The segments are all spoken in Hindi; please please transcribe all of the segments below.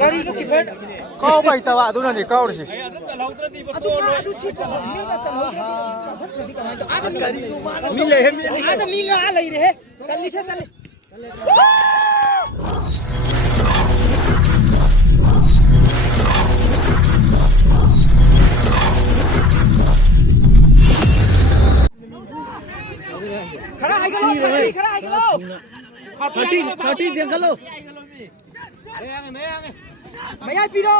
ꯀꯔꯤꯅꯣ ꯀꯤꯄꯔ ꯀꯥꯎꯕ ꯍꯩꯇꯕ ꯑꯗꯨꯅꯅꯤ ꯀꯥꯎꯔꯤꯁꯤ ꯃꯤ ꯂꯩꯍꯦ ꯑꯥꯗ ꯃꯤ ꯉꯥ ꯂꯩꯔꯦꯍꯦ ꯆꯠꯂꯤꯁꯦ ꯆꯠꯂꯤ खरा है गलो खरा है गलो 30 जंगलो मैं आई पीरो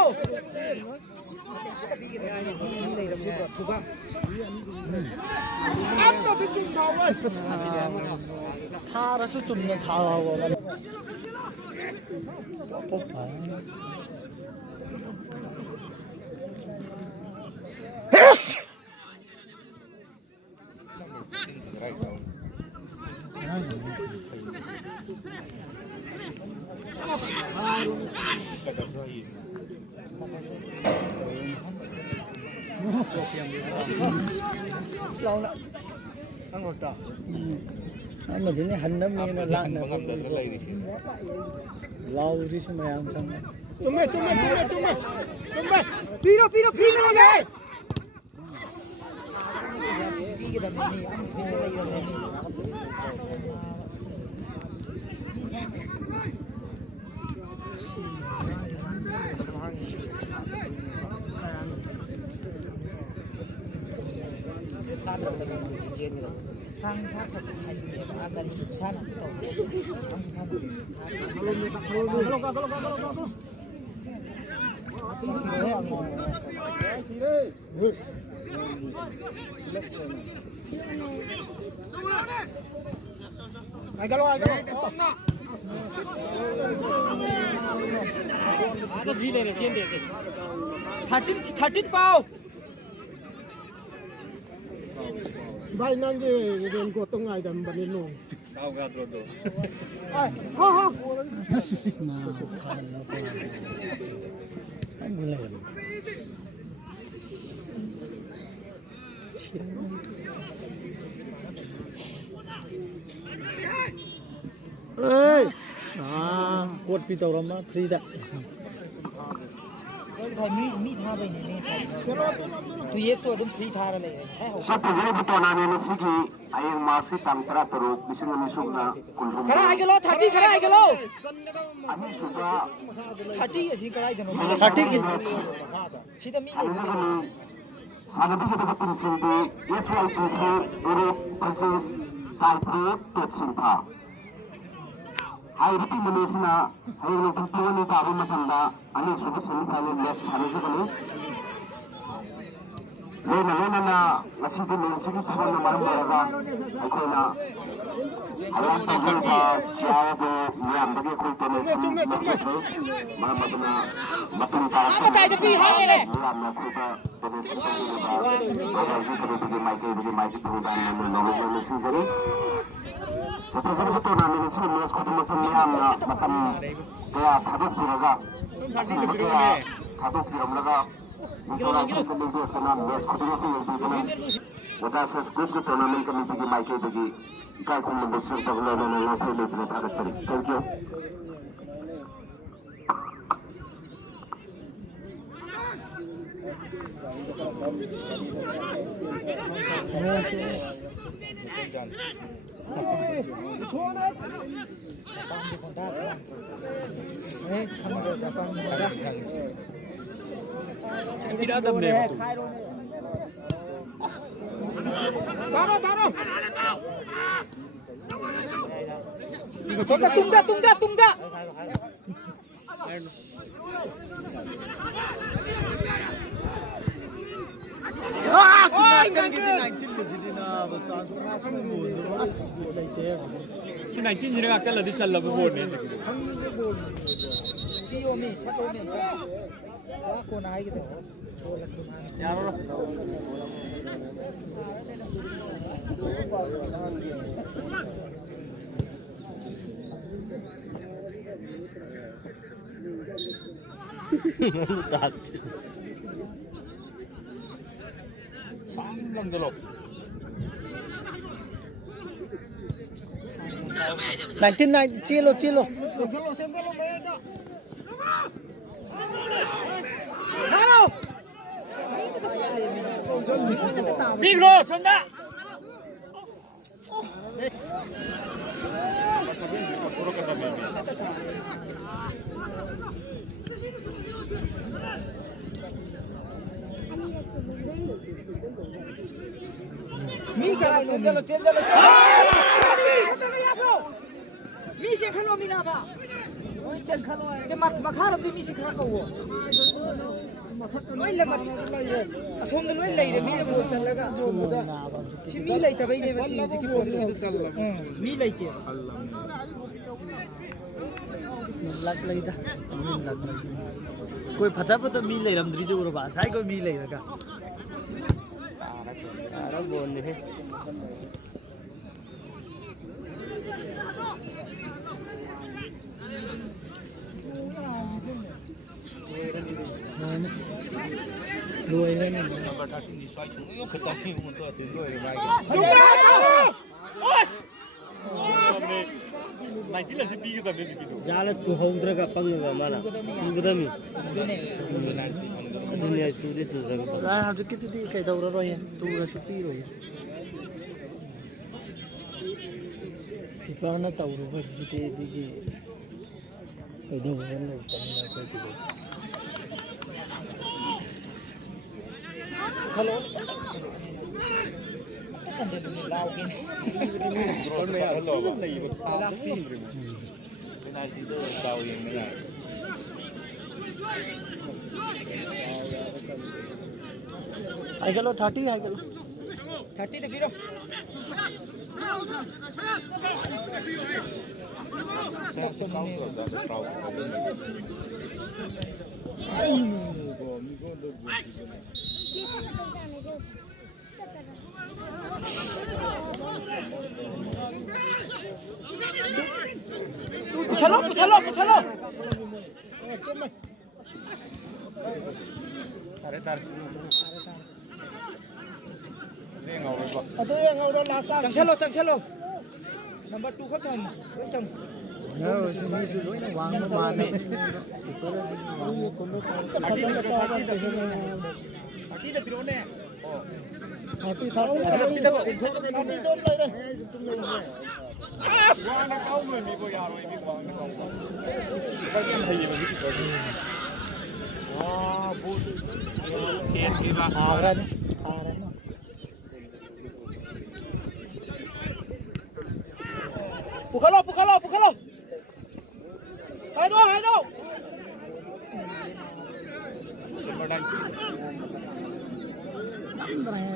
थारसु चुम्न थावा मशीन हन्नम में लाना लाउरी से मैं आम संग तुम्हें पीरो पीरो फ्री में ले गए sang thác thật sai để mà gần san tổ sang ai galo ada vi le chen de 13 bao भाई नंगे रेन को तो गाय दम बने लो गाँव का तो हाँ हाँ ना था ना anh बोले ơi cột phi tàu lắm free đã भाई मी था भाई नहीं साथ तो ये तो एकदम फ्री था रहे छै हो सब प्रेजेंट टूर्नामेंट सिकी आयंग मार्सी तंत्रा तरो मिशन मिसुना कुलुम खरा है गलो 30 खरा है गलो अनि सुबा 30 असि कराई जनो 30 की सीधा मी सागति के तक सिंधु एसवाईपीसी यूरोप वर्सेस टाइप्रो टोटसिंथा हाइरिटी मनेसना हाइरिटी टुवनी ताबु मतंदा अनि सुबह सेमीफाइनल मैच सानजगले लेना मसीदी मेंसिगी फबन मालूम रहेगा अखोना अलाम तंगा चावदो मियामदगे कोई तने मामदना मतन का बताई दे पी हां रे मियामना खुदा तने सुबह के माइके प्रोग्राम में नॉलेज में सिगरे Seperti nama ini sih mes kotor yang macam kayak kaduk piraga, kaduk piraga, itu lagi kemudian karena mes kotor itu yang begini. Maka sesuatu ke turnamen kami pergi main pergi, ikai kau membesar tahulah dan lalu pilih pilih agak cari. Thank you. tidak ada deh tungga Sinachan gitu 19 jadi na bertrans langsung bodoh as boleh ter. si 19 jadi agak lebih celah berbon ni. Video ni satu ni aku naik gitu. Ya Allah. Tak. Sang gelap. 19 chilo 빅로 선다. Mi cái này mi sẽ khăn lo mi nào ba chân khăn lo cái mặt mà khá lắm thì mi sẽ khăn cầu nói là mặt xong rồi nói lấy để mi là một chân là cả chỉ mi lấy tao bây giờ mà chỉ cái bộ mi lấy tiền lắc lấy ta lắc lấy कोई फसा पे तो मी ले रहा हूँ तो बात है कोई मी ले रहा आराम बोलने हैं đuôi lên này chính là city cái tầm này city đó. Jalan tu hongdra ka pangga mana? Ingdami. Dunia tu dia tu jaga. Lah, हम तो कितने दिन कहीं दौड़ रहे हैं, तू ना छुट्टी रही है। इतना दौड़ बस जिते दिखे, कहीं दौड़ नहीं करना कोई चीज़। हेलो, चंदे में लाओ के। और मैं हेलो बा. लाफी. penalti itu tahu yang mana. High गलो 30 हाई गलो 30 तो गिरो Pusalo. Tarik. Sang chalo. Number 2 có thầm. Với chồng. Wang mana? Nó câu người mi có già rồi mi quăng nó câu. Có gì mà gì mà biết rồi. Bút. Kiên đi mà. Ra. Pukalo. Hai đâu.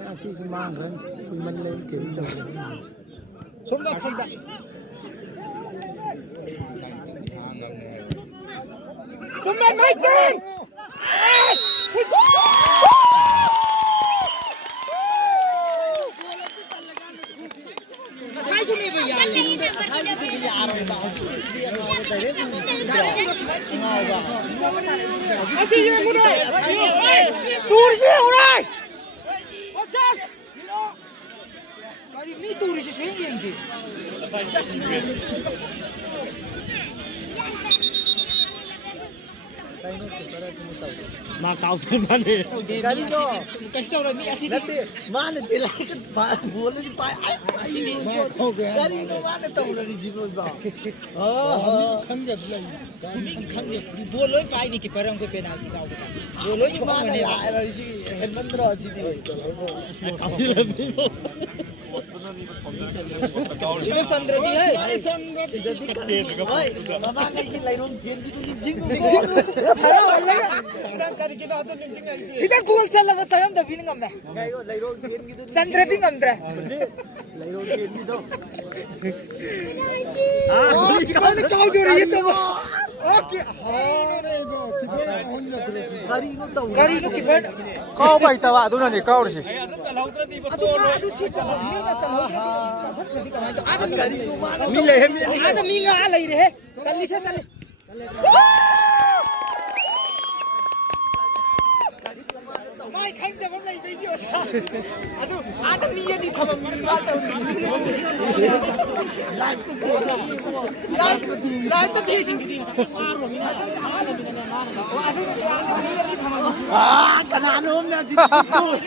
Anh chị mang rồi, mình lên kiếm được. Xuống đó không vậy. Chúng mình mấy tên. Sai xuống đi bây giờ. Rồi bảo chú đi ăn rồi đấy. Ngào vào. Anh chị đi đây. Tour gì ở đây? What's up? Cái mi tour gì xuống yên đi. Ma kau tu mana? Kali tu. Kasih tahu mi asyik. Nanti mana dia lagi boleh dipai asyik. Kali tu mana tahu lagi jiwa bang. Khang dia belai. Khang dia. Boleh pai ni kiperang ko penalti kau. Boleh cuma ni. Hendra asyik di. Kau lebih. Ini Sandra dia. Mama kayak gini lain game gitu jing. Sida goal salah sayang dah bini ngamda. Sandra bini ngamda. Kau juri itu. Okay. Kari itu kiper. Kau baik tawa tu nanti kau sih. Ada minga alai re. Salli se salli. ไม่ขังจะว่าไม่ไปเดียวอันนู้นอาตมีนี่ทำมันมาตัวลายตัวลายตัวที่สิ่งที่ขนาดนู้นเนี่ยที่พูด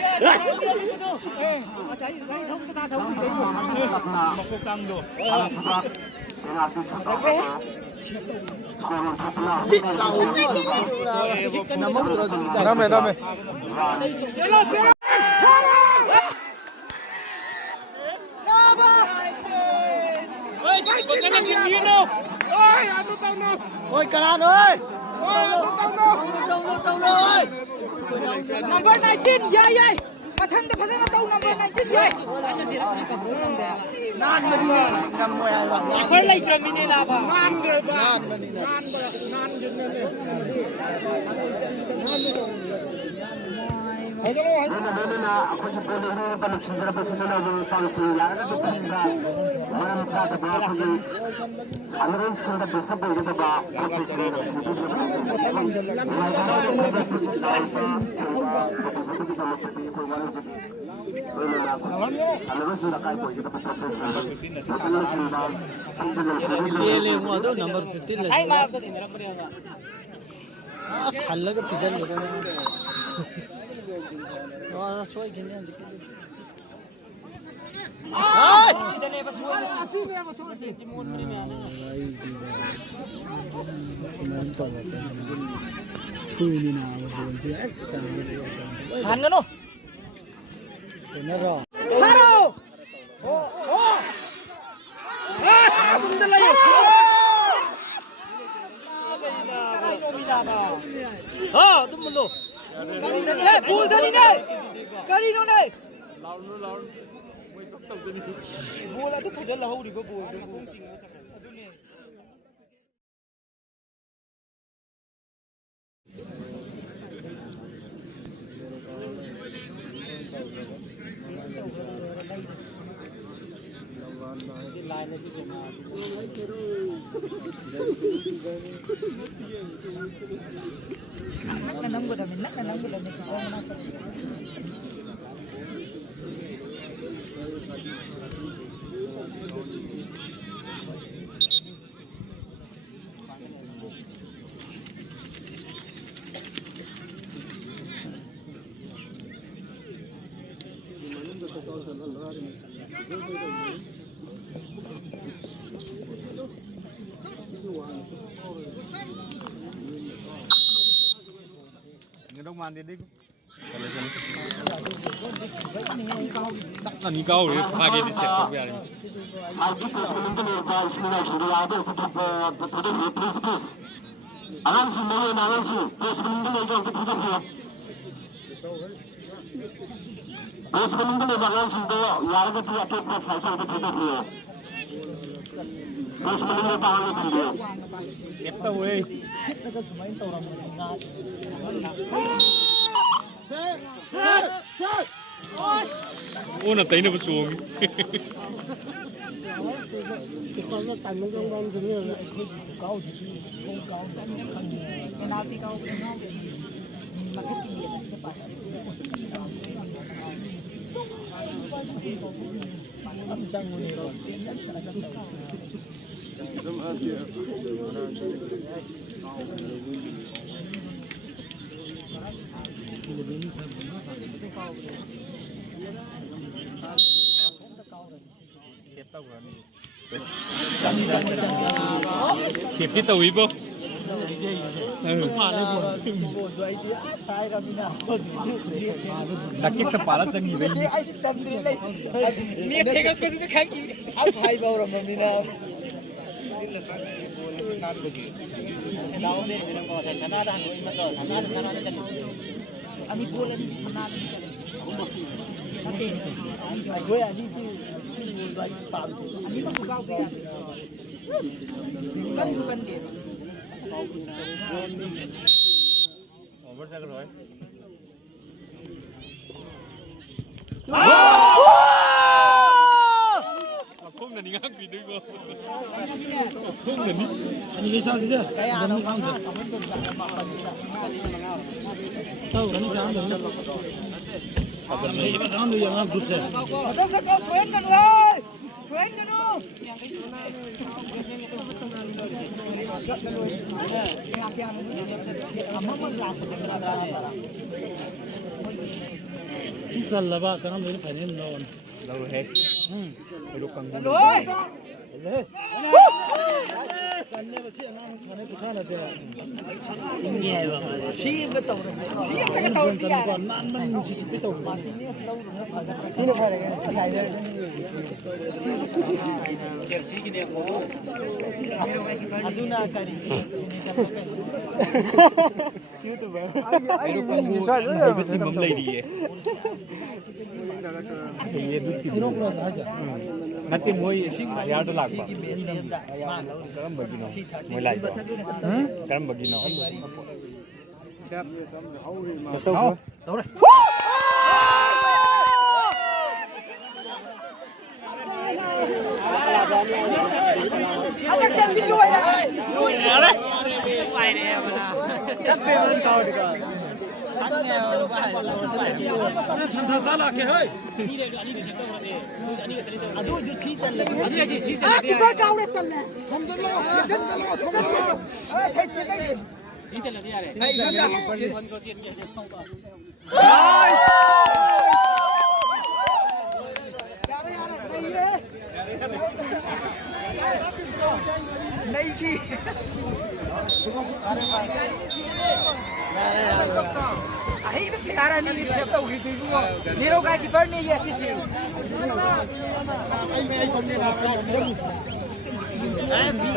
Ôi, cả ơi! Ôi, tông ơi! Number 19, yeah. Mà thằng ta phải tông number 19, yeah. Nan mà đi, nằm ngoài à? Phải lấy cho mình là ba. Nan rồi ba. Nan dừng lên đi. Number 15 हल्ला का पिज्जा लेकर सोई खेलने हाँ तुम बोलो करी नहीं बोल धनी नहीं करी नो नहीं बोला तो फजल लाओ रिबो बोल दो nắng bữa mình nắng bữa mình Đông man đi đi. Là ní câu đấy, ba cái đi xẹt câu về đấy. Xếp tàu ấy. Ô là thấy nó xuống. Con nó tành nó con thì như là câu thì không câu cái nào thì câu mà thích kinh nghiệm thì phải âm trăng một điều nhất là Kịp cái tùi bố. Đặc biệt là phải là chân gì vậy? Mía thế cái cái kháng gì? Áo sai bao rồi mà mình đâu đây mình có sai sana dah noi mà rồi sana chân. Anh đi buôn lên sana đi chân. Anh quay anh đi vậy phạm anh đi mà cao kìa. Cân kìa. Over ra rồi. Không là đi ngang gì đấy cô. 아니 괜찮으세요? Kaya ano ka nga. tao cái này sáng được mấy cái sáng được giờ nó rụt rồi Atau sa kau suwen kan woi. Suwen kan lu. 진짜 라바 장한 우리 반인 넣은 나로 해. 이렇게 Loi. 산내 버시 안 산내 부산에 제 Siap betul. Siap ka tau dia. 만만 지지 또 Aduna kari. 이렇게 멈레이리에. 나때 뭐이 야도 लागबा करम बगिनो मोय लाइबा करम बगिनो तो Ada kan video ya. Lui ada. Pai dia mana. Kan payment kau dekat. 산사살라 게 해. Aduh ju si chal lagi. किपर का उड़े चल ले हम दो लोग जंगल में थोड़ा Ơi thấy chưa đây. Ai ganja. Yaar yaar nahi re. Nahi ki. Are bhai gari ni sine. Yaar yaar. Ahi be pelihara ni siap tau gitu gua. Nero ka keeper ni ya sisi. Ai me ai kon ni na. Ai bi.